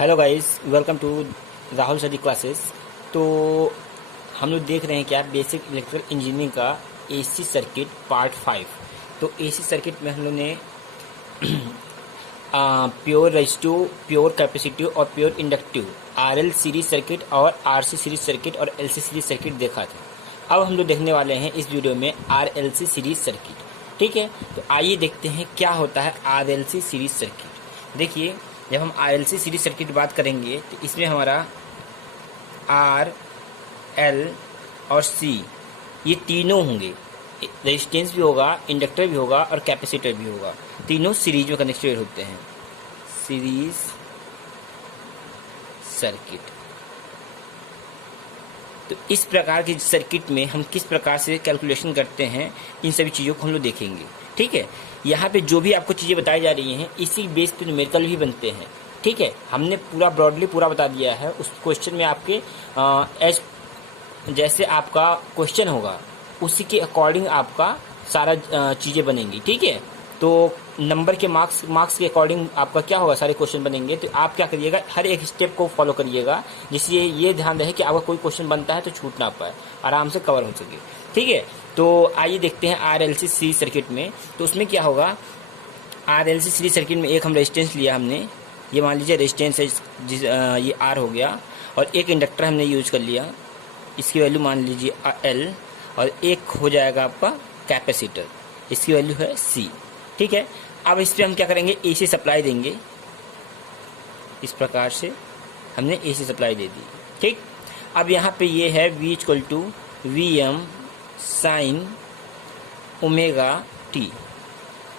Hello guys, welcome to Rahul study classes. तो हम लोग देख रहे हैं क्या बेसिक इलेक्ट्रिकल इंजीनियरिंग का एसी सर्किट पार्ट 5। तो एसी सर्किट में हम लोग ने प्योर रेजिस्टिव, प्योर कैपेसिटिव और pure inductive RL series circuit और आरसी सीरीज सर्किट और एलसी सीरीज सर्किट देखा था। अब हम लोग देखने वाले हैं इस वीडियो में आरएलसी सीरीज सर्किट। ठीक है, तो आइए देखते हैं क्या होता है आरएलसी सीरीज सर्किट। देखिए, जब हम आरएलसी सीरीज सर्किट की बात करेंगे तो इसमें हमारा आर, एल और सी ये तीनों होंगे। रेजिस्टेंस भी होगा, इंडक्टर भी होगा और कैपेसिटर भी होगा। तीनों सीरीज में कनेक्टेड होते हैं। Series circuit. तो इस प्रकार की सर्किट में हम किस प्रकार से कैलकुलेशन करते हैं, इन सभी चीज़ों को हम लोग देखेंगे। ठीक है, यहाँ पे जो भी आपको चीज़ें बताई जा रही हैं इसी बेस पे न्यूमेरिकल भी बनते हैं। ठीक है, हमने पूरा ब्रॉडली पूरा बता दिया है। उस क्वेश्चन में आपके एज जैसे आपका क्वेश्चन होगा उसी के अकॉर्डिंग आपका सारा चीज़ें बनेंगी। ठीक है, तो नंबर के मार्क्स के अकॉर्डिंग आपका क्या होगा, सारे क्वेश्चन बनेंगे। तो आप क्या करिएगा, हर एक स्टेप को फॉलो करिएगा, जिससे ये ध्यान रहे कि आपका कोई क्वेश्चन बनता है तो छूट ना पाए, आराम से कवर हो सके। ठीक है, तो आइए देखते हैं आरएलसी सीरीज सर्किट में। तो उसमें क्या होगा, आरएलसी सीरीज सर्किट में एक हम रेजिस्टेंस लिया हमने, ये मान लीजिए रेजिस्टेंस है, ये आर हो गया, और एक इंडक्टर हमने यूज कर लिया, इसकी वैल्यू मान लीजिए एल, और एक हो जाएगा आपका कैपेसिटर, इसकी वैल्यू है सी। ठीक है, अब इस पर हम क्या करेंगे, एसी सप्लाई देंगे। इस प्रकार से हमने एसी सप्लाई दे दी। ठीक, अब यहाँ पे ये है V = VM sine omega T,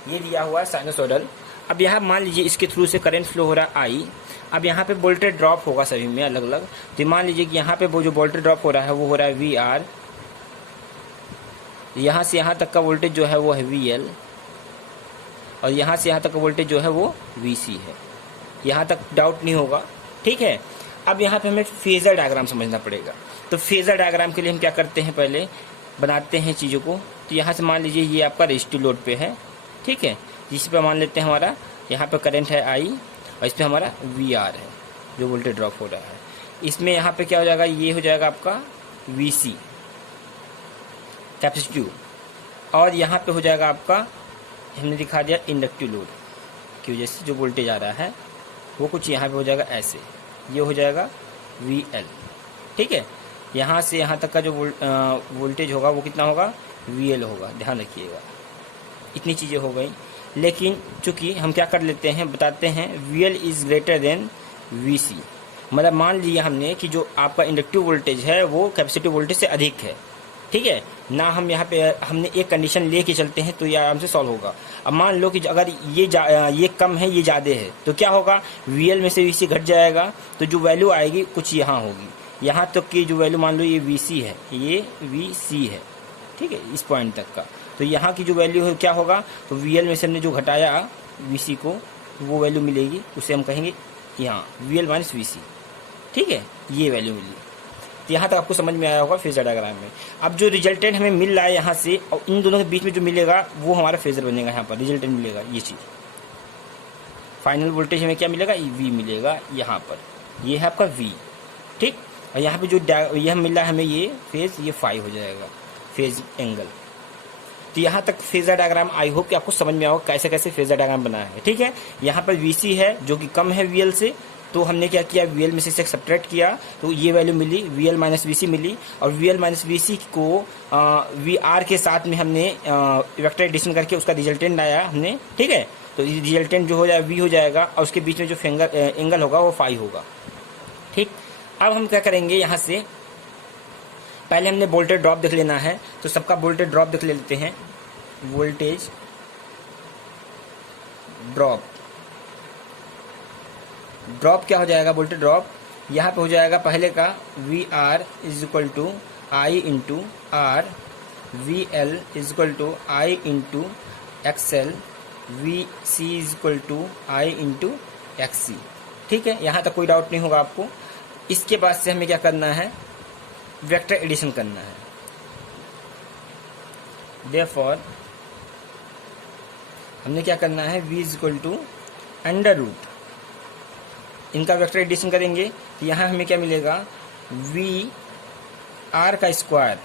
ये दिया हुआ है साइनसोइडल। अब यहाँ मान लीजिए इसके थ्रू से करंट फ्लो हो रहा है आई। अब यहाँ पे वोल्टेज ड्रॉप होगा सभी में अलग अलग। तो मान लीजिए कि यहाँ पे वो जो वोल्टेज ड्रॉप हो रहा है वो हो रहा है VR, यहाँ से यहाँ तक का वोल्टेज जो है वो है VL, और यहाँ से यहाँ तक का वोल्टेज जो है वो VC है। यहाँ तक डाउट नहीं होगा। ठीक है, अब यहाँ पे हमें फेजर डायग्राम समझना पड़ेगा। तो फेजर डायग्राम के लिए हम क्या करते हैं, पहले बनाते हैं चीज़ों को। तो यहाँ से मान लीजिए ये आपका रेजिस्टिव लोड पे है। ठीक है, जिस पे मान लेते हैं हमारा यहाँ पे करंट है I, और इस पर हमारा VR है जो वोल्टेज ड्रॉप हो रहा है। इसमें यहाँ पे क्या हो जाएगा, ये हो जाएगा आपका VC कैपेसिटिव, और यहाँ पे हो जाएगा आपका, हमने दिखा दिया इंडक्टिव लोड की वजह से जो वोल्टेज आ रहा है वो कुछ यहाँ पे हो जाएगा ऐसे, ये हो जाएगा VL। ठीक है, यहाँ से यहाँ तक का जो वोल्टेज होगा वो कितना होगा, VL होगा, ध्यान रखिएगा। इतनी चीज़ें हो गई, लेकिन चूंकि हम क्या कर लेते हैं, बताते हैं VL is greater than VC। मतलब मान लिया हमने कि जो आपका इंडक्टिव वोल्टेज है वो कैपेसिटिव वोल्टेज से अधिक है। ठीक है ना, हम यहाँ पे हमने एक कंडीशन लेके चलते हैं तो ये आराम से सॉल्व होगा। अब मान लो कि अगर ये कम है, ये ज़्यादा है, तो क्या होगा, VL में से VC घट जाएगा, तो जो वैल्यू आएगी कुछ यहाँ होगी। यहाँ तक की जो वैल्यू मान लो ये VC है, ये VC है। ठीक है, इस पॉइंट तक का, तो यहाँ की जो वैल्यू है क्या होगा, तो VL में से हमने जो घटाया VC को, वो वैल्यू मिलेगी, उसे हम कहेंगे यहाँ VL - VC। ठीक है, ये वैल्यू मिली। तो यहाँ तक आपको समझ में आया होगा फेजर डायग्राम में। अब जो रिजल्टेंट हमें मिल रहा है यहाँ से, और इन दोनों के बीच में जो मिलेगा वो हमारा फेजर बनेगा। यहाँ पर रिजल्टेंट मिलेगा, ये चीज़ फाइनल वोल्टेज हमें क्या मिलेगा, V मिलेगा यहाँ पर, ये है आपका V। ठीक, और यहाँ पे जो यह मिल रहा है हमें ये फेज, ये फाई हो जाएगा फेज एंगल। तो यहाँ तक फेजर डायग्राम आई होप कि आपको समझ में आओ कैसे कैसे फेजर डायग्राम बनाया है। ठीक है, यहाँ पर VC है जो कि कम है VL से, तो हमने क्या किया, VL में से सब्ट्रैक्ट किया, तो ये वैल्यू मिली, VL - VC मिली, और VL - VC को VR के साथ में हमने वेक्टर एडिशन करके उसका रिजल्टेंट आया हमने। ठीक है, तो रिजल्टेंट जो हो जाएगा V हो जाएगा, और उसके बीच में जो एंगल होगा वो फाई होगा। ठीक, अब हम क्या करेंगे, यहाँ से पहले हमने वोल्टेज ड्रॉप देख लेना है, तो सबका वोल्टेज ड्रॉप देख लेते हैं। वोल्टेज ड्रॉप क्या हो जाएगा, वोल्टेज ड्रॉप यहाँ पे हो जाएगा पहले का VR = I × R, VL = I × XL, VC = I × XC। ठीक है, यहाँ तक कोई डाउट नहीं होगा आपको। इसके बाद से हमें क्या करना है, वेक्टर एडिशन करना है। देयरफॉर हमने क्या करना है, V = अंडर रूट इनका वेक्टर एडिशन करेंगे तो यहाँ हमें क्या मिलेगा, वी आर का स्क्वायर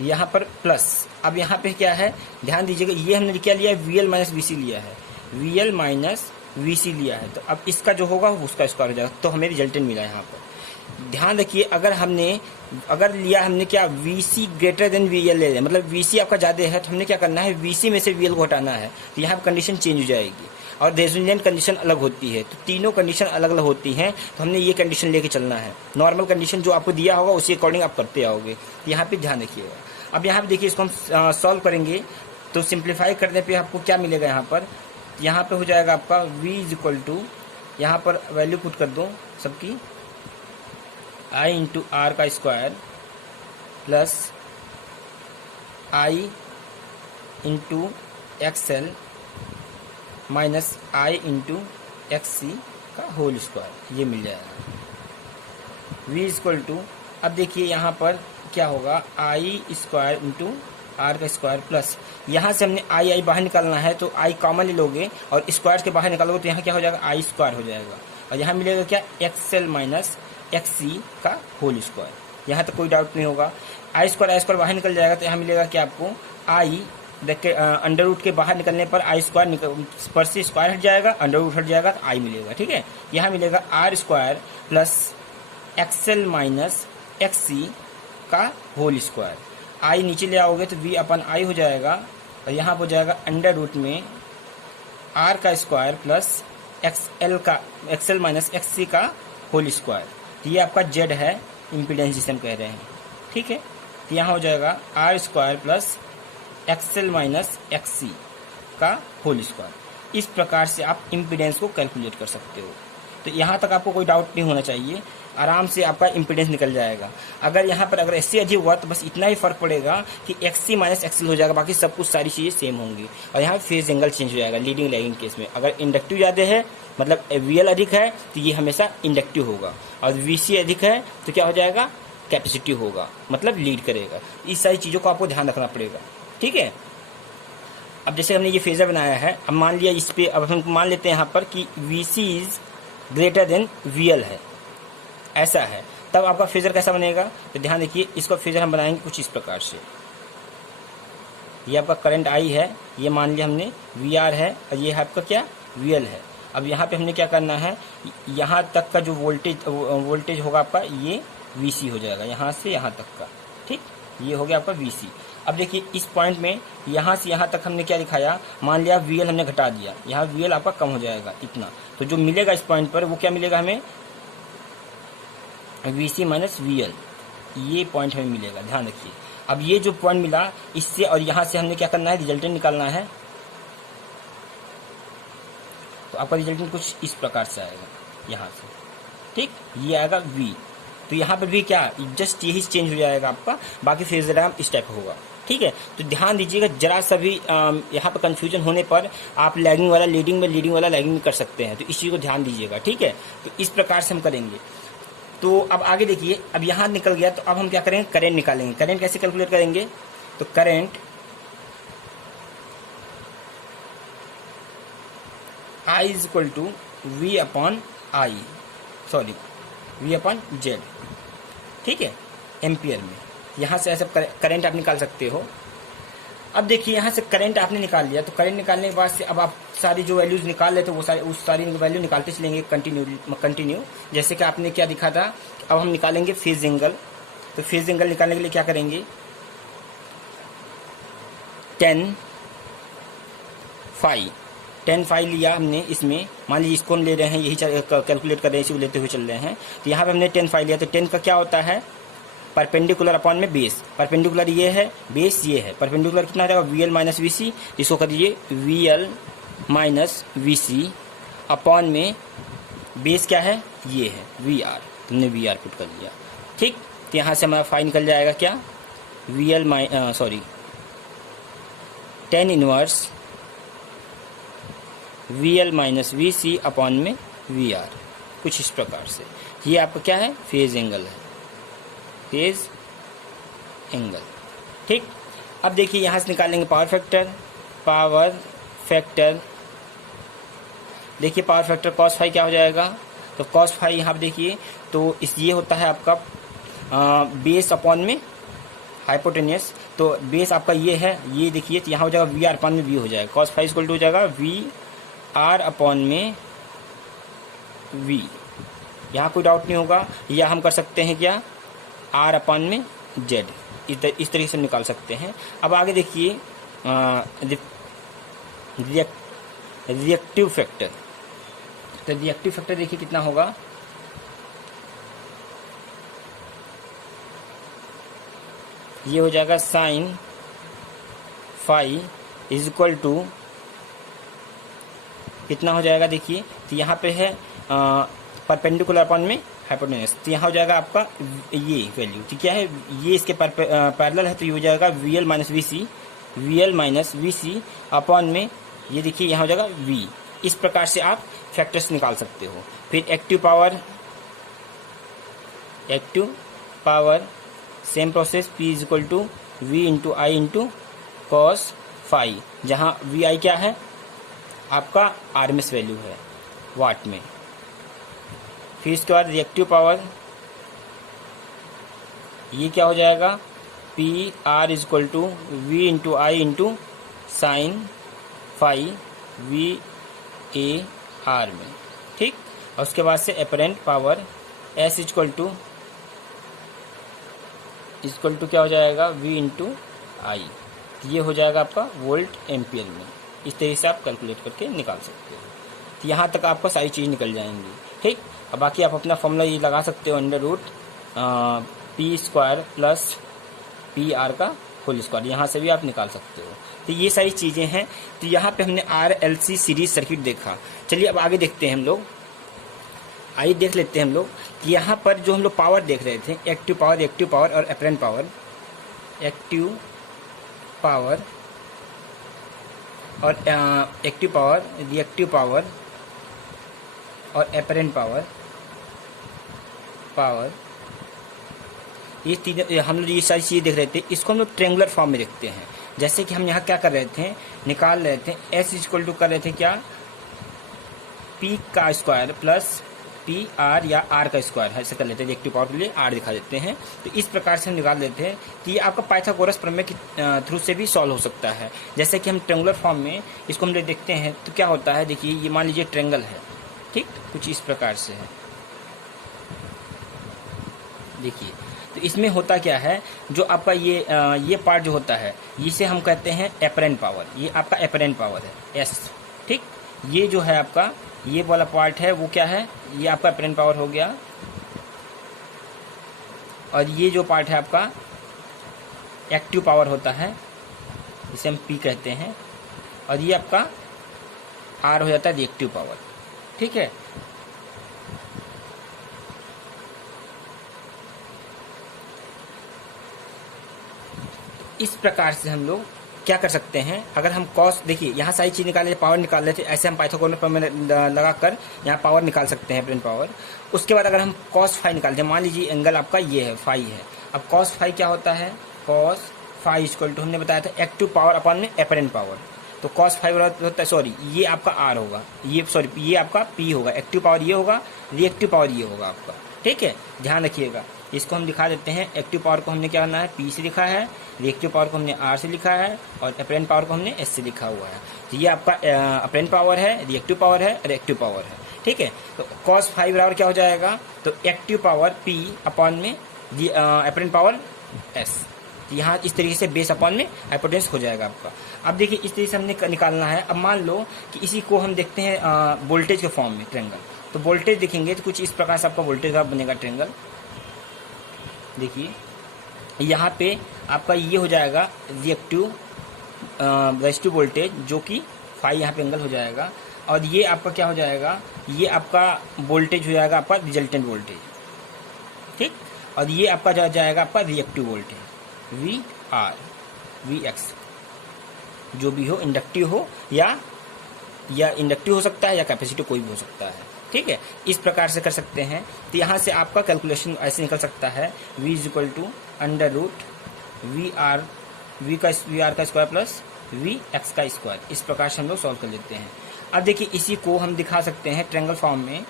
यहाँ पर प्लस, अब यहाँ पे क्या है ध्यान दीजिएगा, ये हमने क्या लिया है, वी एल माइनस वी सी लिया है, वी एल माइनस वी सी लिया है, तो अब इसका जो होगा उसका स्क्वायर हो जाएगा, तो हमें रिजल्टेंट मिला यहाँ पर। ध्यान रखिए, अगर लिया हमने क्या, V C greater than V L ले लिया, मतलब वी सी आपका ज़्यादा है तो हमने क्या करना है, वी सी में से वी एल को हटाना है, तो यहाँ पर कंडीशन चेंज हो जाएगी और रेजोनेंट कंडीशन अलग होती है, तो तीनों कंडीशन अलग अलग होती हैं, तो हमने ये कंडीशन लेके चलना है। नॉर्मल कंडीशन जो आपको दिया होगा उसी अकॉर्डिंग आप करते आओगे, यहाँ पे ध्यान रखिएगा। अब यहाँ पे देखिए, इसको हम सॉल्व करेंगे तो सिंप्लीफाई करने पे आपको क्या मिलेगा, यहाँ पे हो जाएगा आपका v इज इक्वल टू, यहाँ पर वैल्यू पुट कर दो सबकी, i इंटू आर का square plus i into X L minus i into X C का होल स्क्वायर, ये मिल जाएगा। v इज इक्वल टू, अब देखिए यहाँ पर क्या होगा, i स्क्वायर इंटू आर का स्क्वायर प्लस, यहाँ से हमने आई बाहर निकालना है तो आई कॉमन ले लोगे और स्क्वायर के बाहर निकालोगे तो यहाँ क्या हो जाएगा, आई स्क्वायर हो जाएगा, और यहाँ मिलेगा क्या, x L minus X C का होल स्क्वायर। यहाँ तक कोई डाउट नहीं होगा। आई स्क्वायर बाहर निकल जाएगा तो यहाँ मिलेगा क्या आपको, आई देखिए अंडर रूट के बाहर निकलने पर आई स्क्वायर पर से स्क्वायर हट जाएगा, अंडर रूट हट जाएगा तो आई मिलेगा, ठीक है। यहाँ मिलेगा R square plus X L minus X C का होल स्क्वायर, आई नीचे ले आओगे तो v अपन आई हो जाएगा, और यहाँ हो जाएगा अंडर रूट में r का square plus X L minus X C का होल स्क्वायर, तो ये आपका z है, इम्पीडेंस जिसे हम कह रहे हैं, ठीक है। तो यहाँ हो जाएगा r square plus X L minus X C का होल स्क्वायर। इस प्रकार से आप इम्पीडेंस को कैलकुलेट कर सकते हो। तो यहाँ तक आपको कोई डाउट नहीं होना चाहिए, आराम से आपका इम्पीडेंस निकल जाएगा। अगर यहाँ पर अगर इससे अधिक हुआ तो बस इतना ही फर्क पड़ेगा कि एक्स सी माइनस एक्सएल हो जाएगा, बाकी सब कुछ सारी चीज़ें सेम होंगी, और यहाँ फेज एंगल चेंज हो जाएगा लीडिंग लैगिंग केस में। अगर इंडक्टिव ज़्यादा है मतलब वी एल अधिक है तो ये हमेशा इंडक्टिव होगा, और वी सी अधिक है तो क्या हो जाएगा, कैपेसिटी होगा, मतलब लीड करेगा। इस सारी चीज़ों को आपको ध्यान रखना पड़ेगा, ठीक है। अब जैसे हमने ये फेजर बनाया है, अब मान लिया इस पर, अब हम मान लेते हैं यहाँ पर कि V C is greater than V L है, ऐसा है, तब आपका फेजर कैसा बनेगा, तो ध्यान देखिए, इसका फेजर हम बनाएंगे कुछ इस प्रकार से। ये आपका करंट आई है, ये मान लिया हमने वी आर है, और ये आपका क्या, वी एल है। अब यहाँ पे हमने क्या करना है, यहाँ तक का जो वोल्टेज होगा आपका, ये वी सी हो जाएगा, यहाँ से यहाँ तक का, ठीक, ये हो गया आपका वी सी। अब देखिए इस पॉइंट में यहाँ से यहाँ तक हमने क्या दिखाया, मान लिया वी एल हमने घटा दिया, यहाँ वी एल आपका कम हो जाएगा इतना, तो जो मिलेगा इस पॉइंट पर वो क्या मिलेगा हमें, V C minus V L, ये पॉइंट हमें मिलेगा, ध्यान रखिए। अब ये जो पॉइंट मिला इससे और यहाँ से हमने क्या करना है, रिजल्टेंट निकालना है, तो आपका रिजल्टेंट कुछ इस प्रकार से आएगा यहाँ से, ठीक, ये आएगा वी, तो यहाँ पर भी क्या, जस्ट यही चेंज हो जाएगा आपका, बाकी फेज डायग्राम इस टाइप होगा, ठीक है। तो ध्यान दीजिएगा, जरा सा भी यहाँ पर कंफ्यूजन होने पर आप लैगिंग वाला लीडिंग में, लीडिंग वाला लैगिंग में कर सकते हैं, तो इस चीज़ को ध्यान दीजिएगा, ठीक है। तो इस प्रकार से हम करेंगे। तो अब आगे देखिए, अब यहाँ निकल गया तो अब हम क्या करेंगे, करंट निकालेंगे। करंट कैसे कैलकुलेट करेंगे, तो current I is equal to V upon I, sorry V upon Z, ठीक है, एम्पियर में। यहाँ से ऐसे करंट आप निकाल सकते हो। अब देखिए यहाँ से करंट आपने निकाल लिया, तो करंट निकालने के बाद से अब आप सारी जो वैल्यूज निकाल लेते वो सारी वैल्यू निकालते चलेंगे कंटिन्यू। जैसे कि आपने क्या दिखा था, अब हम निकालेंगे फेज एंगल। तो फेज एंगल निकालने के लिए क्या करेंगे, टेन फाई लिया हमने, इसमें मान लीजिए इसको हम ले रहे हैं, यही कैलकुलेट कर रहे हैं, इसी को लेते हुए चल रहे हैं। तो यहाँ पे हमने 10 फाई लिया, तो 10 का क्या होता है, परपेंडिकुलर अपॉन में बेस। परपेंडिकुलर ये है, बेस ये है, परपेंडिकुलर कितना आ जाएगा, V L minus V C, इसको कर दीजिए V L minus V C upon में बेस क्या है, ये है वी आर, तुमने वी आर पुट कर दिया, ठीक। तो यहाँ से हमारा फाई निकल जाएगा क्या, V L tan inverse V L minus V C upon में वी आर, कुछ इस प्रकार से। ये आपका क्या है, फेज एंगल है, फेज एंगल, ठीक। अब देखिए यहाँ से निकालेंगे पावर फैक्टर देखिए पावर फैक्टर कॉस फाई क्या हो जाएगा, तो कॉस फाई यहाँ पे देखिए, तो इस ये होता है आपका बेस अपॉन में हाइपोटेनियस, तो बेस आपका ये है, ये देखिए तो यहाँ हो जाएगा वी आर अपॉन में वी हो जाएगा, कॉस फाई इक्वल टू हो जाएगा वी आर अपॉन में वी। यहाँ कोई डाउट नहीं होगा, या हम कर सकते हैं क्या, आर अपॉन में जेड, इस तरीके से निकाल सकते हैं। अब आगे देखिए रिएक्टिव फैक्टर, तो रिएक्टिव फैक्टर देखिए कितना होगा, ये हो जाएगा sine phi is equal to कितना हो जाएगा, देखिए तो यहाँ पे है परपेंडिकुलर अपॉन में हाइपोटेन्यूस, तो यहाँ हो जाएगा आपका ये वैल्यू, तो क्या है ये इसके पैरेलल है, तो ये हो जाएगा VL minus V C, VL minus V C upon में ये देखिए यहाँ हो जाएगा वी। इस प्रकार से आप फैक्टर्स निकाल सकते हो। फिर active power same process, P is equal to V into I into cos phi, जहाँ वी आई क्या है आपका आरएमएस वैल्यू है वाट में। फिर इसके बाद रिएक्टिव पावर, ये क्या हो जाएगा, P R is equal to V into I into sine phi V A R में, ठीक। और उसके बाद से apparent power S equal to क्या हो जाएगा वी इंटू आई, ये हो जाएगा आपका वोल्ट एम्पियर में। इस तरीके से आप कैलकुलेट करके निकाल सकते हो। तो यहाँ तक आपको सारी चीज़ निकल जाएंगी, ठीक। अब बाकी आप अपना फॉर्मूला ये लगा सकते हो, under root P square plus P R का होल स्क्वायर, यहाँ से भी आप निकाल सकते हो। तो ये सारी चीज़ें हैं। तो यहाँ पे हमने R L C series circuit देखा। चलिए अब आगे देखते हैं हम लोग, आइए देख लेते हैं हम लोग कि यहाँ पर जो हम लोग पावर देख रहे थे, एक्टिव पावर और अपरेंट पावर, एक्टिव पावर और रिएक्टिव पावर और अपरेंट पावर, ये तीन हम लोग ये सारी चीज़ें देख रहे थे। इसको हम लोग ट्रेंगुलर फॉर्म में देखते हैं। जैसे कि हम यहाँ क्या कर रहे थे, निकाल रहे थे एस इक्वल टू कर रहे थे क्या, पी का स्क्वायर प्लस पी आर या आर का स्क्वायर, ऐसे कर लेते हैं। रिएक्टिव पावर के लिए आर दिखा देते हैं। तो इस प्रकार से हम निकाल लेते हैं कि ये आपका पाइथागोरस प्रमेय के थ्रू से भी सॉल्व हो सकता है। जैसे कि हम ट्रेंगुलर फॉर्म में इसको हम देखते हैं तो क्या होता है, देखिए ये मान लीजिए ट्रेंगल है, ठीक, कुछ इस प्रकार से है। देखिए तो इसमें होता क्या है, जो आपका ये पार्ट जो होता है इसे हम कहते हैं अपरेंट पावर, ये आपका अपरेंट पावर है एस, ठीक। ये जो है आपका ये वाला पार्ट है वो क्या है, ये आपका अपरेंट पावर हो गया। और ये जो पार्ट है आपका एक्टिव पावर होता है, इसे हम पी कहते हैं। और ये आपका आर हो जाता है रिएक्टिव पावर, ठीक है। इस प्रकार से हम लोग क्या कर सकते हैं, अगर हम कॉस, देखिए यहाँ सारी चीज निकाल लेते, पावर निकाल लेते, ऐसे हम पाइथागोरस प्रमेय लगाकर यहाँ पावर निकाल सकते हैं, अपरेंट पावर। उसके बाद अगर हम कॉस फाई निकालते हैं, मान लीजिए एंगल आपका ये है, फाई है। अब कॉस फाई क्या होता है, कॉस फाई इक्वल टू हमने बताया था एक्टिव पावर अपॉन में अपरेंट पावर। तो कॉस फाई होता है, सॉरी ये आपका आर होगा, ये आपका पी होगा, एक्टिव पावर ये होगा, रिएक्टिव पावर ये होगा आपका, ठीक है। ध्यान रखिएगा, इसको हम दिखा देते हैं। एक्टिव पावर को हमने क्या करना है, पी से लिखा है, रिएक्टिव पावर को हमने आर से लिखा है, और अपरेंट पावर को हमने एस से लिखा हुआ है। तो ये आपका अपरेंट पावर है, रिएक्टिव पावर है, रिएक्टिव पावर है, ठीक है। तो कॉस फाई बराबर क्या हो जाएगा, तो एक्टिव पावर पी अपॉन में अपरेंट पावर एस। यहाँ इस तरीके से बेस अपॉन में हाइपोटेन्यूस हो जाएगा आपका। अब देखिए इस तरीके से हमने निकालना है। अब मान लो कि इसी को हम देखते हैं वोल्टेज के फॉर्म में, ट्रेंगल। तो वोल्टेज देखेंगे तो कुछ इस प्रकार से आपका वोल्टेज ग्राफ बनेगा ट्रेंगल। देखिए यहाँ पे आपका ये हो जाएगा रिएक्टिव रेजिस्टिव वोल्टेज, जो कि फाई यहाँ पे एंगल हो जाएगा। और ये आपका क्या हो जाएगा, ये आपका वोल्टेज हो जाएगा आपका रिजल्टेंट वोल्टेज, ठीक। और ये आपका जाएगा आपका reactive voltage V R, V X, जो भी हो, इंडक्टिव हो या इंडक्टिव हो सकता है या कैपेसिटिव, कोई भी हो सकता है, ठीक है। इस प्रकार से कर सकते हैं। तो यहाँ से आपका कैलकुलेशन ऐसे निकल सकता है, v is equal to under root V R का स्क्वायर प्लस वी एक्स का स्क्वायर। इस प्रकार से हम लोग सॉल्व कर लेते हैं। अब देखिए इसी को हम दिखा सकते हैं ट्रायंगल फॉर्म में,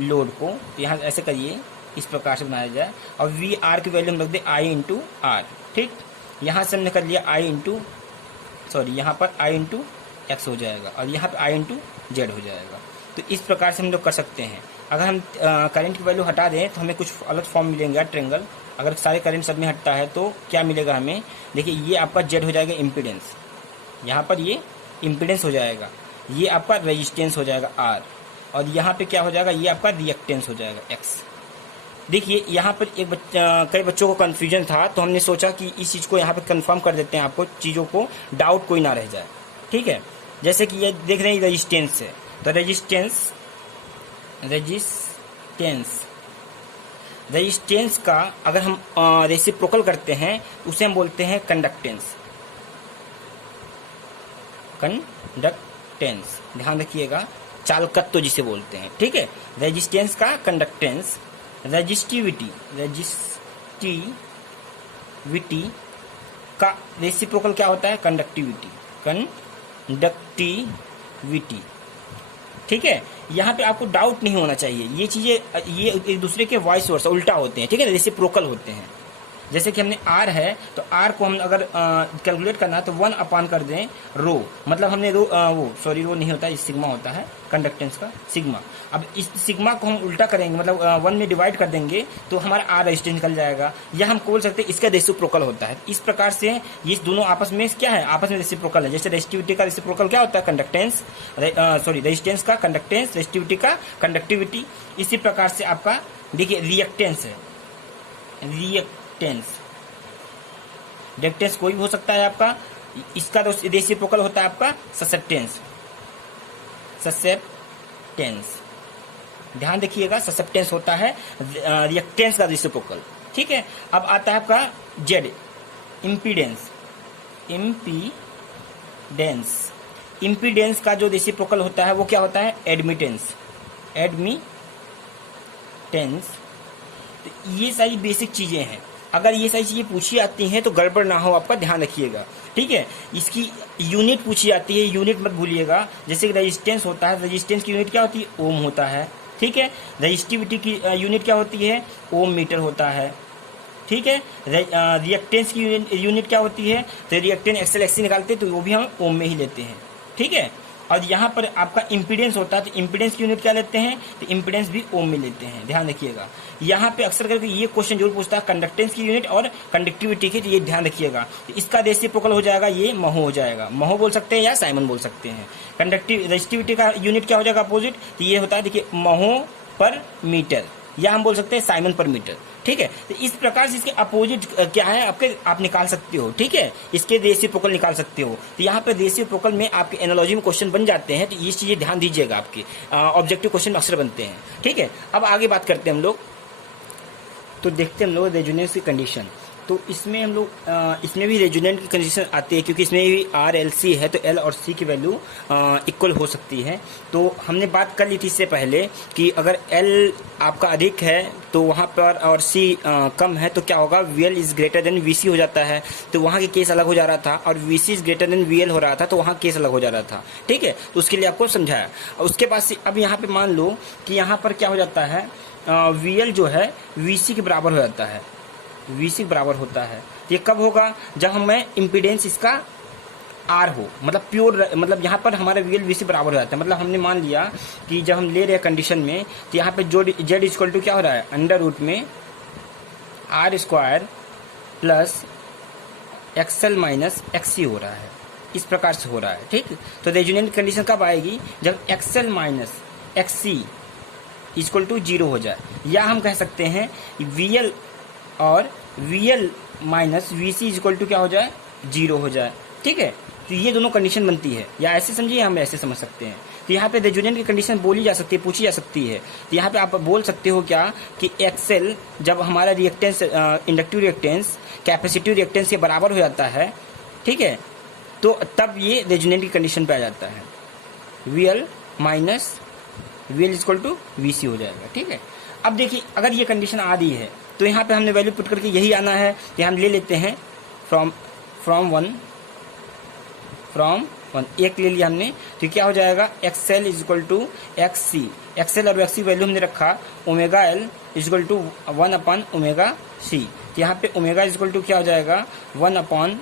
लोड को यहाँ ऐसे करिए, इस प्रकार से बनाया जाए और वी आर की वैल्यू हम रख दे आई इंटू आर। ठीक, यहाँ से हमने कर लिया आई इंटू यहाँ पर आई इंटू एक्स हो जाएगा और यहाँ पर आई इंटू जेड हो जाएगा। तो इस प्रकार से हम लोग कर सकते हैं। अगर हम करंट की वैल्यू हटा दें तो हमें कुछ अलग फॉर्म मिलेंगे ट्रायंगल। अगर सारे करंट सब में हटता है तो क्या मिलेगा हमें, देखिए ये आपका जेड हो जाएगा इम्पीडेंस, यहाँ पर ये इम्पीडेंस हो जाएगा, ये आपका रेजिस्टेंस हो जाएगा आर, और यहाँ पे क्या हो जाएगा, ये आपका रिएक्टेंस हो जाएगा एक्स। देखिए यहाँ पर कई बच्चों को कन्फ्यूजन था, तो हमने सोचा कि इस चीज़ को यहाँ पे कंफर्म कर देते हैं, आपको चीज़ों को डाउट कोई ना रह जाए। ठीक है, जैसे कि ये देख रहे हैं रेजिस्टेंस है, तो रेजिस्टेंस का अगर हम रेसिप्रोकल करते हैं उसे हम बोलते हैं कंडक्टेंस। ध्यान रखिएगा, चालकत्व जिसे बोलते हैं। ठीक है, रेजिस्टेंस का कंडक्टेंस, रेजिस्टिविटी का रेसिप्रोकल क्या होता है, कंडक्टिविटी। ठीक है, यहाँ पे आपको डाउट नहीं होना चाहिए, ये चीजें ये एक दूसरे के वॉइस वर्सा उल्टा होते हैं। ठीक है, रेसिप्रोकल होते हैं। जैसे कि हमने आर है तो आर को हम अगर कैलकुलेट करना है तो 1 अपान कर दें रो, मतलब हमने रो रो नहीं होता है, सिग्मा होता है कंडक्टेंस का सिग्मा। अब इस सिग्मा को हम उल्टा करेंगे, मतलब 1 में डिवाइड कर देंगे तो हमारा आर रेजिस्टेंस निकल जाएगा, या हम बोल सकते हैं इसका रेसिप्रोकल होता है। इस प्रकार से ये दोनों आपस में क्या है, आपस में रेसिप्रोकल है। जैसे रेजिस्टिविटी का रेसिप्रोकल क्या होता है, कंडक्टेंस, रेजिस्टेंस का कंडक्टेंस, रेजिस्टिविटी का कंडक्टिविटी। इसी प्रकार से आपका देखिए रिएक्टेंस है, रिएक्टेंस कोई भी हो सकता है आपका, इसका रेसिप्रोकल होता है आपका ससेप्टेंस। ध्यान रखिएगा, ससेप्टेंस होता है रिएक्टेंस का रेसिप्रोकल। ठीक है, अब आता है आपका जेड, इम्पीडेंस का जो रेसिप्रोकल होता है वो क्या होता है, एडमिटेंस। तो ये सारी बेसिक चीजें हैं। अगर ये सारी चीजें पूछी आती हैं तो गड़बड़ ना हो, आपका ध्यान रखिएगा। ठीक है, इसकी यूनिट पूछी जाती है, यूनिट मत भूलिएगा। जैसे रेजिस्टेंस होता है, रेजिस्टेंस की यूनिट क्या होती है, ओम होता है। ठीक है, रेजिस्टिविटी की यूनिट क्या होती है, ओम मीटर होता है। ठीक है, रिएक्टेंस की यूनिट क्या होती है, तो रिएक्टेंस एक्सएल एक्सी निकालते हैं तो वो भी हम ओम में ही लेते हैं। ठीक है, और यहाँ पर आपका इम्पीडेंस होता है, तो इम्पीडेंस की यूनिट क्या लेते हैं, तो इम्पीडेंस भी ओम में लेते हैं। ध्यान रखिएगा, यहाँ पे अक्सर करके ये क्वेश्चन जरूर पूछता है कंडक्टेंस की यूनिट और कंडक्टिविटी की, तो ये ध्यान रखिएगा। तो इसका रेसिप्रोकल हो जाएगा, ये महो हो जाएगा, महो बोल सकते हैं या साइमन बोल सकते हैं। रेजिस्टिविटी का यूनिट क्या हो जाएगा अपोजिट, तो ये होता है देखिए महो पर मीटर, या हम बोल सकते हैं साइमन पर मीटर। ठीक है, तो इस प्रकार से इसके अपोजिट क्या है आपके, आप निकाल सकते हो। ठीक है, इसके रेसिप्रोकल निकाल सकते हो। तो यहाँ पे रेसिप्रोकल में आपके एनालॉजी में क्वेश्चन बन जाते हैं, तो ये चीजें ध्यान दीजिएगा, आपके ऑब्जेक्टिव क्वेश्चन अक्सर बनते हैं। ठीक है, अब आगे बात करते हैं हम लोग, तो देखते हैं हम लोग रेजोनेंस की कंडीशन। तो इसमें हम लोग इसमें भी रेजोनेंट की कंडीशन आती है, क्योंकि इसमें भी आर एल सी है, तो एल और सी की वैल्यू इक्वल हो सकती है। तो हमने बात कर ली थी इससे पहले कि अगर एल आपका अधिक है तो वहाँ पर और सी कम है तो क्या होगा, V L is greater than V C हो जाता है, तो वहाँ के केस अलग हो जा रहा था, और V C is greater than V L हो रहा था तो वहाँ केस अलग हो जा रहा था। ठीक है, तो उसके लिए आपको समझाया। उसके बाद से अब यहाँ पे मान लो कि यहाँ पर क्या हो जाता है, वी एल जो है वी सी के बराबर हो जाता है, वीसी बराबर होता है। ये कब होगा, जब हमें इम्पीडेंस इसका आर हो, मतलब प्योर, मतलब यहाँ पर हमारा वी एल वी सी बराबर हो जाता है। मतलब हमने मान लिया कि जब हम ले रहे हैं कंडीशन में, तो यहाँ पे जो जेड इक्वल टू क्या हो रहा है, अंडर रूट में R square plus XL minus XC हो रहा है, इस प्रकार से हो रहा है। ठीक, तो रेजोनेंट कंडीशन कब आएगी, जब XL minus XC equal to 0 हो जाए, या हम कह सकते हैं वी एल और V L minus V C equal to क्या हो जाए, 0 हो जाए। ठीक है, तो ये दोनों कंडीशन बनती है, या ऐसे समझिए हम ऐसे समझ सकते हैं। तो यहाँ पे रेजोनेंट की कंडीशन बोली जा सकती है, पूछी जा सकती है। तो यहाँ पे आप बोल सकते हो क्या कि एक्सएल जब हमारा reactance inductive reactance capacitive reactance के बराबर हो जाता है, ठीक है, तो तब ये रेजोनेंट की कंडीशन पे आ जाता है, V L minus V L equal to V C हो जाएगा। ठीक है, अब देखिए अगर ये कंडीशन आ रही है तो यहाँ पे हमने वैल्यू पुट करके यही आना है कि हम ले लेते हैं फ्रॉम वन 1 एक ले लिया हमने, तो क्या हो जाएगा XL is equal to XC। XL और XC वैल्यू हमने रखा omega L is equal to 1 upon omega C। तो यहाँ पे ओमेगा इज इक्वल टू क्या हो जाएगा 1 अपॉन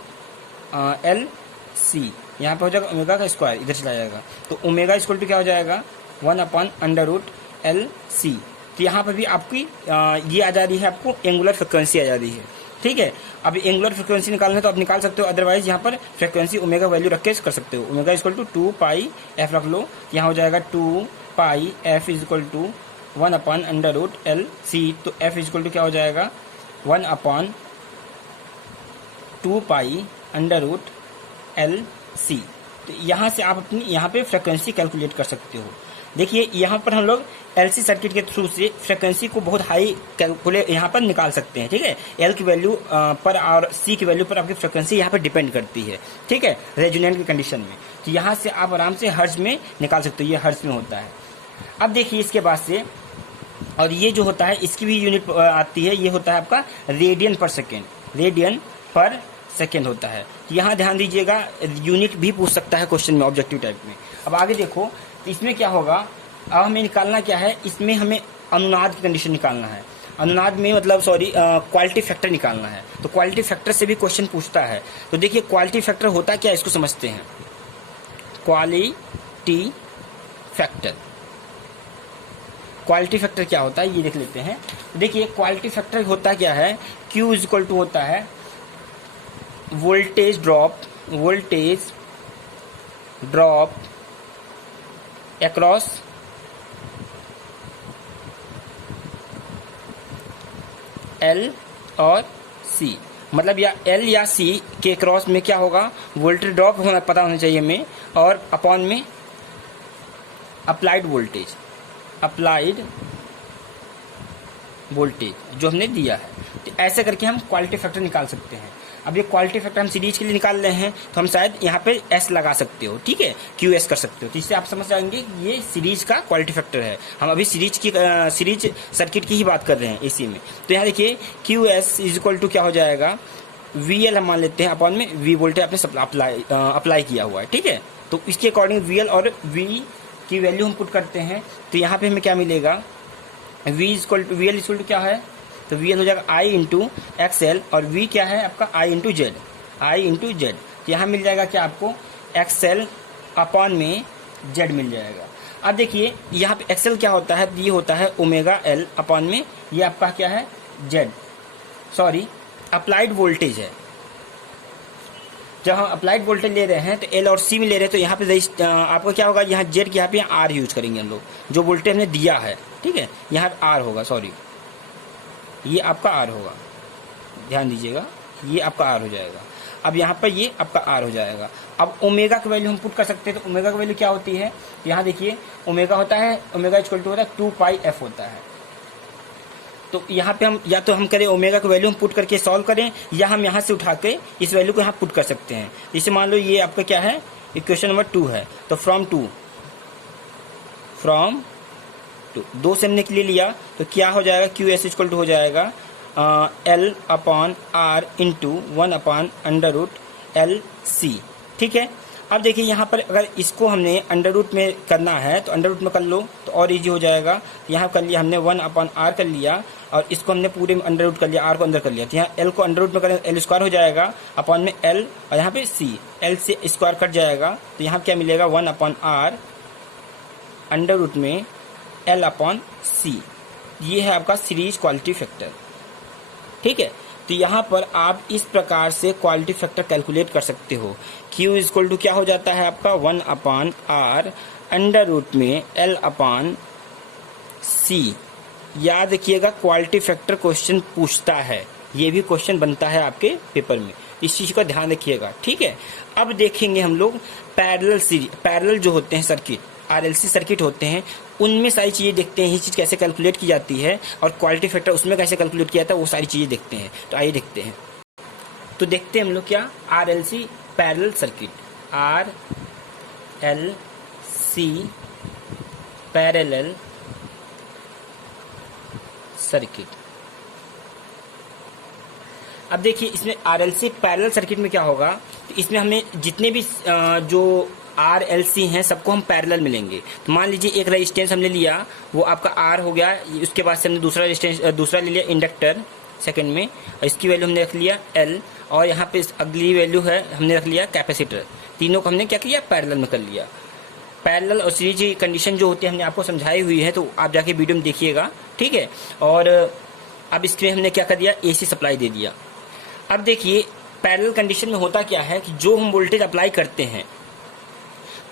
LC। यहाँ पे हो जाएगा ओमेगा का स्क्वायर, इधर चला जाएगा, तो ओमेगा इज इक्वल टू क्या हो जाएगा 1 अपॉन अंडर रूट LC। तो यहाँ पर भी आपकी ये आ जा रही है, आपको एंगुलर फ्रिक्वेंसी आ जा रही है, ठीक है। अब एंगुलर फ्रिक्वेंसी निकालना है तो आप निकाल सकते हो, अदरवाइज यहाँ पर फ्रिक्वेंसी ओमेगा वैल्यू रख के कर सकते हो। Omega is equal to 2 pi f रख लो, यहाँ हो जाएगा 2 pi f is equal to 1 upon under root LC। तो f इज इक्वल टू क्या हो जाएगा 1 upon 2 pi under root LC। तो यहाँ से आप अपनी यहाँ पे फ्रिक्वेंसी कैलकुलेट कर सकते हो। देखिए यहाँ पर हम लोग LC सर्किट के थ्रू से फ्रिक्वेंसी को बहुत हाई कैलकुलेट यहाँ पर निकाल सकते हैं, ठीक है। L की वैल्यू पर और C की वैल्यू पर आपकी फ्रिक्वेंसी यहाँ पर डिपेंड करती है, ठीक है, रेजोनेंट की कंडीशन में। तो यहाँ से आप आराम से हर्ट्ज में निकाल सकते हो, ये हर्ट्ज में होता है। अब देखिए इसके बाद से, और ये जो होता है इसकी भी यूनिट आती है, ये होता है आपका रेडियन पर सेकेंड, रेडियन पर सेकेंड होता है। यहाँ ध्यान दीजिएगा, यूनिट भी पूछ सकता है क्वेश्चन में ऑब्जेक्टिव टाइप में। अब आगे देखो, तो इसमें क्या होगा, अब हमें निकालना क्या है, इसमें हमें अनुनाद की कंडीशन निकालना है। अनुनाद में मतलब क्वालिटी फैक्टर निकालना है। तो क्वालिटी फैक्टर से भी क्वेश्चन पूछता है। तो देखिए क्वालिटी फैक्टर होता क्या है, इसको समझते हैं। क्वालिटी फैक्टर, क्वालिटी फैक्टर क्या होता है ये देख लेते हैं। देखिए क्वालिटी फैक्टर होता क्या है, Q इज इक्वल टू होता है वोल्टेज ड्रॉप अक्रॉस L और C। मतलब या L या C के क्रॉस में क्या होगा, वोल्टेज ड्रॉप होना पता होना चाहिए हमें, और अपॉन में अप्लाइड वोल्टेज जो हमने दिया है। तो ऐसे करके हम क्वालिटी फैक्टर निकाल सकते हैं। अब ये क्वालिटी फैक्टर हम सीरीज के लिए निकाल रहे हैं, तो हम शायद यहाँ पे S लगा सकते हो, ठीक है, QS कर सकते हो। तो इससे आप समझ जाएंगे ये सीरीज का क्वालिटी फैक्टर है। हम अभी सीरीज सर्किट की ही बात कर रहे हैं इसी में। तो यहाँ देखिए QS इज इक्वल टू क्या हो जाएगा, VL हम मान लेते हैं, अपॉन में V वोल्टेज आपने अप्लाई किया हुआ है, ठीक है। तो इसके अकॉर्डिंग VL और V की वैल्यू हम पुट करते हैं। तो यहाँ पे हमें क्या मिलेगा, VL इक्वल टू क्या है, तो VL हो जाएगा I इंटू XL, और V क्या है आपका I इंटू Z। तो यहाँ मिल जाएगा क्या आपको, XL अपॉन में Z मिल जाएगा। अब देखिए यहाँ पे XL क्या होता है, ये होता है ओमेगा L अपॉन में ये आपका क्या है अप्लाइड वोल्टेज है। जब हम अप्लाइड वोल्टेज ले रहे हैं तो L और C में ले रहे हैं, तो यहाँ पे आपको क्या होगा, यहाँ Z की यहाँ पे R यूज करेंगे हम लोग, जो वोल्टेज हमने दिया है, ठीक है। यहाँ R होगा, ये आपका R होगा, ध्यान दीजिएगा, ये आपका R हो जाएगा। अब यहाँ पर ये आपका R हो जाएगा। अब ओमेगा की वैल्यू हम पुट कर सकते हैं। तो ओमेगा की वैल्यू क्या होती है, यहाँ देखिए ओमेगा होता है, ओमेगा इक्वल टू होता है 2 पाई f होता है। तो यहाँ पे हम या तो हम करें ओमेगा की वैल्यू हम पुट करके सॉल्व करें, या हम यहाँ से उठा के इस वैल्यू को यहाँ पुट कर सकते हैं। जैसे मान लो ये आपका क्या है, इक्वेशन नंबर 2 है, तो फ्रॉम टू 2 से हमने के लिए लिया, तो क्या हो जाएगा, QS इक्वल टू हो जाएगा L upon R into 1 upon under root LC, ठीक है। अब देखिए यहाँ पर अगर इसको हमने अंडर रूट में करना है तो अंडर रूट में कर लो तो और इजी हो जाएगा। यहाँ कर लिया हमने 1 अपॉन R कर लिया, और इसको हमने पूरे में अंडर रूट कर लिया, R को अंदर कर लिया। तो यहाँ L को अंडर रूट में करें, L स्क्वायर हो जाएगा अपॉन में L, और यहाँ पे C, L से स्क्वायर कट जाएगा। तो यहाँ क्या मिलेगा, 1 अपॉन R अंडर रूट में L अपॉन C। ये है आपका सीरीज क्वालिटी फैक्टर, ठीक है। तो यहाँ पर आप इस प्रकार से क्वालिटी फैक्टर कैलकुलेट कर सकते हो। Q इक्वल टू क्या हो जाता है आपका, 1 अपॉन R अंडर रूट में L अपॉन C। याद रखिएगा क्वालिटी फैक्टर क्वेश्चन पूछता है, ये भी क्वेश्चन बनता है आपके पेपर में, इस चीज का ध्यान रखिएगा, ठीक है। अब देखेंगे हम लोग पैरेलल जो होते हैं सर्किट, RLC सर्किट होते हैं, उनमें सारी चीज़ें देखते हैं, ये चीज़ कैसे कैलकुलेट की जाती है, और क्वालिटी फैक्टर उसमें कैसे कैलकुलेट किया जाता है, वो सारी चीज़ें देखते हैं। तो आइए देखते हैं। तो देखते हैं हम लोग क्या, RLC parallel circuit, RLC parallel circuit. अब देखिए इसमें RLC पैरेलल सर्किट में क्या होगा, तो इसमें हमें जितने भी जो आर एल सी हैं सबको हम पैरेलल में लेंगे। तो मान लीजिए एक रेजिस्टेंस हमने लिया, वो आपका आर हो गया, उसके बाद से हमने दूसरा रेजिस्टेंस दूसरा ले लिया इंडक्टर सेकंड में, और इसकी वैल्यू हमने रख लिया एल, और यहाँ पे अगली वैल्यू है हमने रख लिया कैपेसिटर। तीनों को हमने क्या किया, पैरेलल में कर लिया। पैरेलल और सीरीज कंडीशन जो होती है हमने आपको समझाई हुई है, तो आप जाके वीडियो में देखिएगा, ठीक है। और अब इसमें हमने क्या कर दिया, एसी सप्लाई दे दिया। अब देखिए पैरेलल कंडीशन में होता क्या है कि जो हम वोल्टेज अप्लाई करते हैं,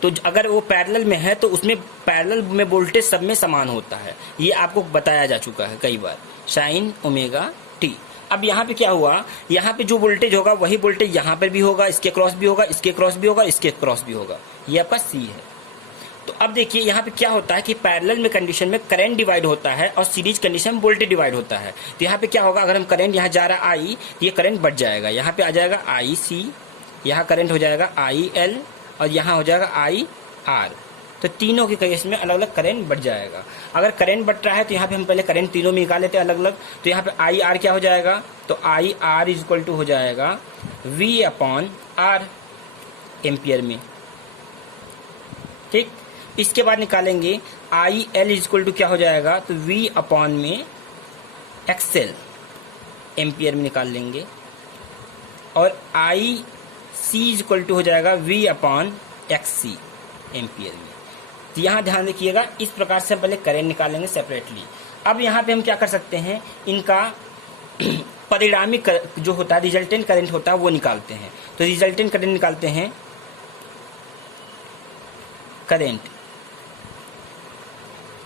तो अगर वो पैरेलल में है तो उसमें पैरेलल में वोल्टेज सब में समान होता है। ये आपको बताया जा चुका है कई बार, साइन ओमेगा टी। अब यहाँ पे क्या हुआ, यहाँ पे जो वोल्टेज होगा वही वोल्टेज यहाँ पर भी होगा, इसके क्रॉस भी होगा, इसके क्रॉस भी होगा, इसके क्रॉस भी होगा। ये आपका सी है। तो अब देखिए यहाँ पे क्या होता है कि पैरेलल में कंडीशन में करंट डिवाइड होता है और सीरीज कंडीशन में वोल्टेज डिवाइड होता है। तो यहाँ पे क्या होगा, अगर हम करंट यहाँ जा रहा आई, ये करंट बढ़ जाएगा, यहाँ पे आ जाएगा आई सी, यहाँ करंट हो जाएगा आई एल, और यहाँ हो जाएगा आई आर। तो तीनों के केस में अलग अलग करंट बढ़ जाएगा। अगर करंट बढ़ रहा है तो यहाँ पे हम पहले करंट तीनों में निकाल लेते हैं अलग अलग। तो यहाँ पे आई आर क्या हो जाएगा, तो I R is equal to हो जाएगा वी अपॉन आर एम्पियर में, ठीक। इसके बाद निकालेंगे I L is equal to क्या हो जाएगा, तो वी अपॉन में एक्सएल एम्पियर में निकाल लेंगे, और I C is equal to हो जाएगा V upon X C ampere में। तो यहाँ ध्यान रखिएगा, इस प्रकार से हम पहले करंट निकालेंगे सेपरेटली। अब यहाँ पे हम क्या कर सकते हैं, इनका परिणामी जो होता है रिजल्टेंट करंट होता है वो निकालते हैं। तो रिजल्टेंट करंट निकालते हैं, करंट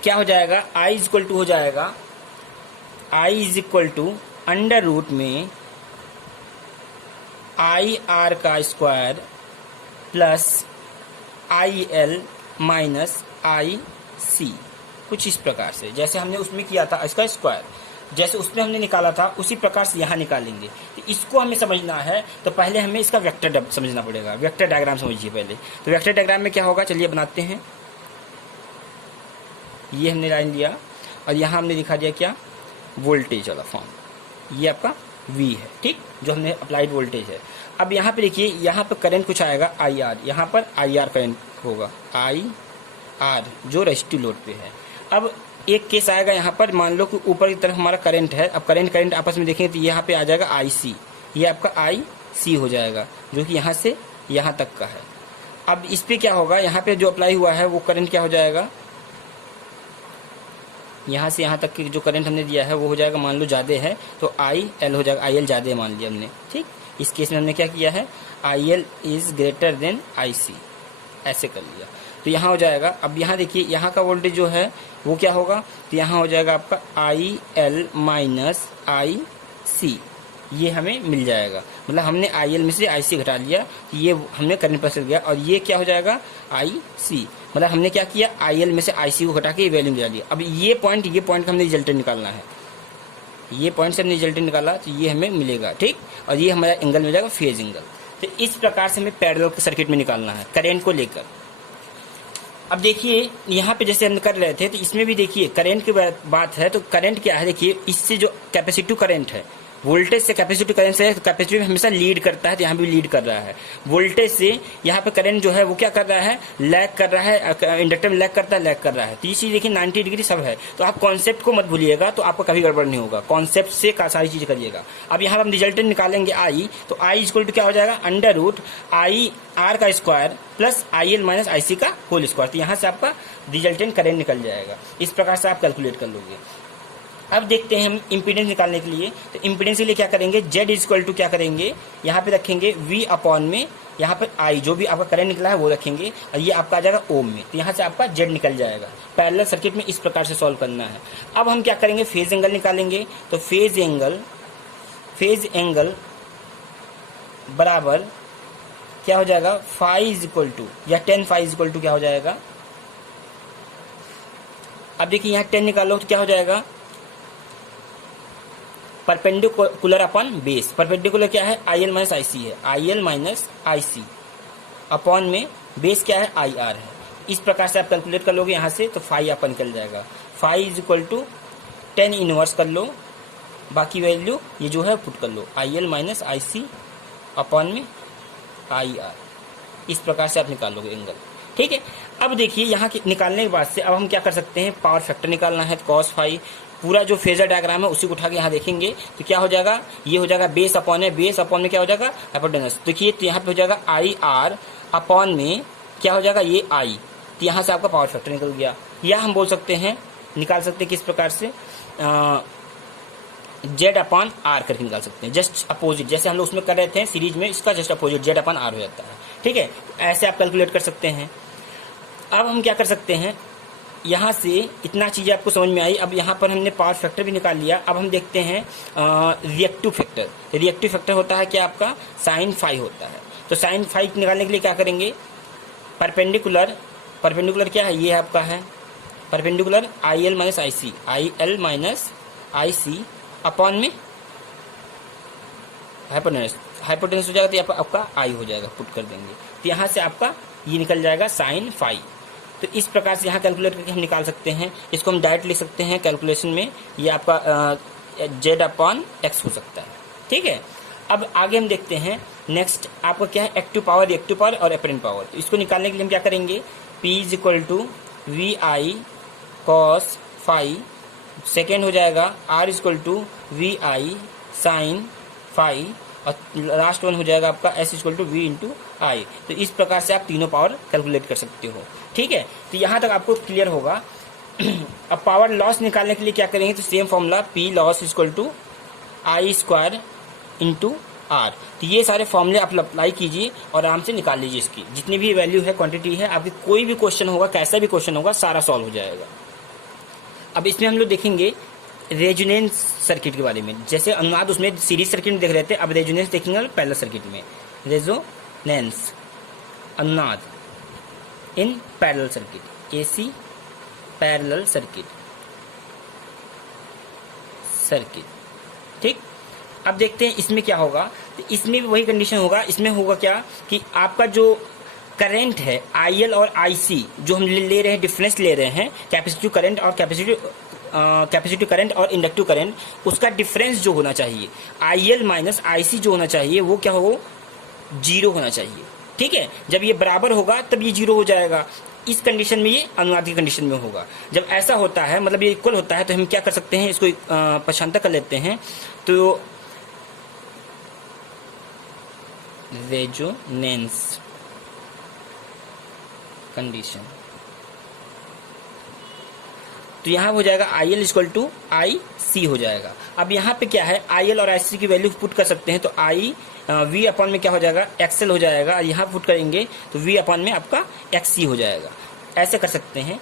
क्या हो जाएगा, I इज इक्वल टू हो जाएगा, I is equal to under root में आई आर का square plus I L minus I C, कुछ इस प्रकार से जैसे हमने उसमें किया था इसका स्क्वायर, जैसे उसमें हमने निकाला था उसी प्रकार से यहाँ निकालेंगे। तो इसको हमें समझना है तो पहले हमें इसका वेक्टर समझना पड़ेगा। वेक्टर डायग्राम समझिए पहले। तो वेक्टर डायग्राम में क्या होगा, चलिए बनाते हैं। ये हमने लाइन लिया और यहाँ हमने दिखा दिया क्या, वोल्टेज वाला फॉर्म, ये आपका V है, ठीक, जो हमने अप्लाइड वोल्टेज है। अब यहाँ पे देखिए, यहाँ पे करंट कुछ आएगा आई आर, यहाँ पर आई आर करंट होगा, आई आर जो रेजिस्टिव लोड पे है। अब एक केस आएगा यहाँ पर, मान लो कि ऊपर की तरफ हमारा करंट है। अब करंट आपस में देखेंगे तो यहाँ पे आ जाएगा आई सी, ये आपका आई सी हो जाएगा, जो कि यहाँ से यहाँ तक का है। अब इस पे क्या होगा, यहाँ पे जो अप्लाई हुआ है वो करंट क्या हो जाएगा, यहाँ से यहाँ तक की जो करंट हमने दिया है वो हो जाएगा, मान लो ज़्यादा है तो आई एल हो जाएगा, आई एल ज़्यादा मान लिया हमने, ठीक। इस केस में हमने क्या किया है, I L is greater than I C, ऐसे कर लिया। तो यहाँ हो जाएगा, अब यहाँ देखिए यहाँ का वोल्टेज जो है वो क्या होगा, तो यहाँ हो जाएगा आपका आई एल माइनस आई सी, ये हमें मिल जाएगा। मतलब हमने आई एल में से आई सी घटा लिया, ये हमने करंट पर चल गया, और ये क्या हो जाएगा आई सी, मतलब हमने क्या किया, आई एल में से आई सी को घटा के ये वैल्यू निकाल लिया। अब ये पॉइंट का हमने रिजल्टेंट निकालना है, ये पॉइंट से हमने रिजल्टेंट निकाला तो ये हमें मिलेगा, ठीक। और ये हमारा एंगल मिल जाएगा फेज एंगल। तो इस प्रकार से हमें पैरेलल सर्किट में निकालना है करंट को लेकर। अब देखिए यहाँ पे जैसे हम कर रहे थे तो इसमें भी देखिए करंट की बात है, तो करंट क्या है, देखिए इससे जो कैपेसिटिव करंट है, वोल्टेज से कैपेसिटिव करंट से, तो कैपेसिटिव हमेशा लीड करता है, तो यहाँ भी लीड कर रहा है। वोल्टेज से यहाँ पे करंट जो है वो क्या कर रहा है, लैग कर रहा है, इंडक्टर में लैग करता है, लैग कर रहा है। तो ये चीज़ देखिए 90 डिग्री सब है। तो आप कॉन्सेप्ट को मत भूलिएगा, तो आपको कभी गड़बड़ नहीं होगा, कॉन्सेप्ट से सारी चीज़ करिएगा। अब यहाँ हम रिजल्टेंट निकालेंगे आई, तो आई इक्वल टू क्या हो जाएगा, अंडर रूट आई आर का square plus I L minus I C का होल स्क्वायर। तो यहाँ से आपका रिजल्टेंट करंट निकल जाएगा। इस प्रकार से आप कैलकुलेट कर लोगे। अब देखते हैं हम इम्पीडेंस निकालने के लिए। तो इम्पीडेंस के लिए क्या करेंगे, Z इक्वल टू क्या करेंगे, यहाँ पे रखेंगे V अपॉन में, यहाँ पर I जो भी आपका करंट निकला है वो रखेंगे, और ये आपका आ जाएगा ओम में। तो यहाँ से आपका Z निकल जाएगा। पैरेलल सर्किट में इस प्रकार से सॉल्व करना है। अब हम क्या करेंगे, फेज एंगल निकालेंगे। तो फेज एंगल बराबर क्या हो जाएगा, फाई इक्वल टू या 10 फाई इक्वल टू क्या हो जाएगा। अब देखिए यहाँ 10 निकालो तो क्या हो जाएगा, परपेंडिकुलर अपॉन बेस। परपेंडिकुलर क्या है, I L minus I C है, I L minus I C upon में बेस क्या है, आई आर है। इस प्रकार से आप कैलकुलेट कर लोगे यहाँ से, तो फाई आपका निकल जाएगा। Phi is equal to 10 inverse कर लो, बाकी वैल्यू ये जो है पुट कर लो, I L minus I C upon में आई आर। इस प्रकार से आप निकाल लोगे एंगल। ठीक है। अब देखिए यहाँ निकालने के बाद से अब हम क्या कर सकते हैं, पावर फैक्टर निकालना है। कॉस फाई पूरा जो फेजर डायग्राम है उसी को उठा के यहाँ देखेंगे तो क्या हो जाएगा, ये हो जाएगा बेस अपॉन में, बेस अपॉन में क्या हो जाएगा हाइपोटेनस। देखिए तो यहाँ पे हो जाएगा आई आर अपॉन में क्या हो जाएगा ये आई, तो यहाँ से आपका पावर फैक्टर निकल गया। या हम बोल सकते हैं, निकाल सकते हैं किस प्रकार से, जेड अपॉन आर करके निकाल सकते हैं, जस्ट अपोजिट, जैसे हम लोग उसमें कर रहे थे सीरीज में, इसका just opposite Z upon R हो जाता है। ठीक है, तो ऐसे आप कैलकुलेट कर सकते हैं। अब हम क्या कर सकते हैं, यहाँ से इतना चीज़ें आपको समझ में आई। अब यहाँ पर हमने पावर फैक्टर भी निकाल लिया। अब हम देखते हैं रिएक्टिव फैक्टर। रिएक्टिव फैक्टर होता है क्या आपका साइन फाई होता है। तो साइन फाई निकालने के लिए क्या करेंगे, परपेंडिकुलर, परपेंडिकुलर क्या है, ये आपका है perpendicular I L minus I C, I L minus I C upon में हाइपोटेनस, हाइपोटेनस हो जाएगा तो यहाँ पर आपका आई हो जाएगा, पुट कर देंगे तो यहाँ से आपका ये निकल जाएगा साइन फाई। तो इस प्रकार से यहाँ कैलकुलेट करके हम निकाल सकते हैं। इसको हम डायरेक्ट लिख सकते हैं कैलकुलेशन में, ये आपका जेड अपॉन एक्स हो सकता है। ठीक है, अब आगे हम देखते हैं नेक्स्ट आपका क्या है, एक्टिव पावर, रिएक्टिव पावर और एपरेंट पावर। तो इसको निकालने के लिए हम क्या करेंगे, P is equal to V I cos phi, second हो जाएगा R is equal to V I sine phi, और लास्ट वन हो जाएगा आपका S equal to V into I. तो इस प्रकार से आप तीनों पावर कैलकुलेट कर सकते हो। ठीक है, तो यहाँ तक आपको क्लियर होगा। अब पावर लॉस निकालने के लिए क्या करेंगे, तो same formula P loss equal to I square into R. तो ये सारे फॉर्मूले आप अप्लाई कीजिए और आराम से निकाल लीजिए, इसकी जितनी भी वैल्यू है, क्वांटिटी है, आपकी कोई भी क्वेश्चन होगा, कैसा भी क्वेश्चन होगा, सारा सॉल्व हो जाएगा। अब इसमें हम लोग देखेंगे रेजोनेंस सर्किट के बारे में। जैसे अनुनाद उसमें सीरीज सर्किट में देख रहे थे, अब रेजोनेंस देखेंगे पैरेलल सर्किट में। रेजोनेंस अनुनाद in parallel circuit, AC parallel circuit, circuit. ठीक, अब देखते हैं इसमें क्या होगा। तो इसमें भी वही कंडीशन होगा। इसमें होगा क्या कि आपका जो करंट है आईएल और आईसी जो हम ले रहे हैं, डिफरेंस ले रहे हैं, कैपेसिटिव करंट और कैपेसिटिव करंट और इंडक्टिव करंट, उसका डिफरेंस जो होना चाहिए आईएल माइनस आईसी जो होना चाहिए वो क्या हो, जीरो होना चाहिए। ठीक है, जब ये बराबर होगा तब ये जीरो हो जाएगा। इस कंडीशन में ये अनुनाद की कंडीशन में होगा। जब ऐसा होता है, मतलब ये इक्वल होता है, तो हम क्या कर सकते हैं, इसको पक्षांतर कर लेते हैं। तो रेजोनेंस कंडीशन, तो यहाँ हो जाएगा आई एल इक्वल टू आई सी हो जाएगा। अब यहाँ पे क्या है, आई एल और आई सी की वैल्यू पुट कर सकते हैं। तो आई वी अपॉन में क्या हो जाएगा, एक्सएल हो जाएगा। यहाँ पुट करेंगे तो वी अपॉन में आपका एक्स सी हो जाएगा। ऐसे कर सकते हैं।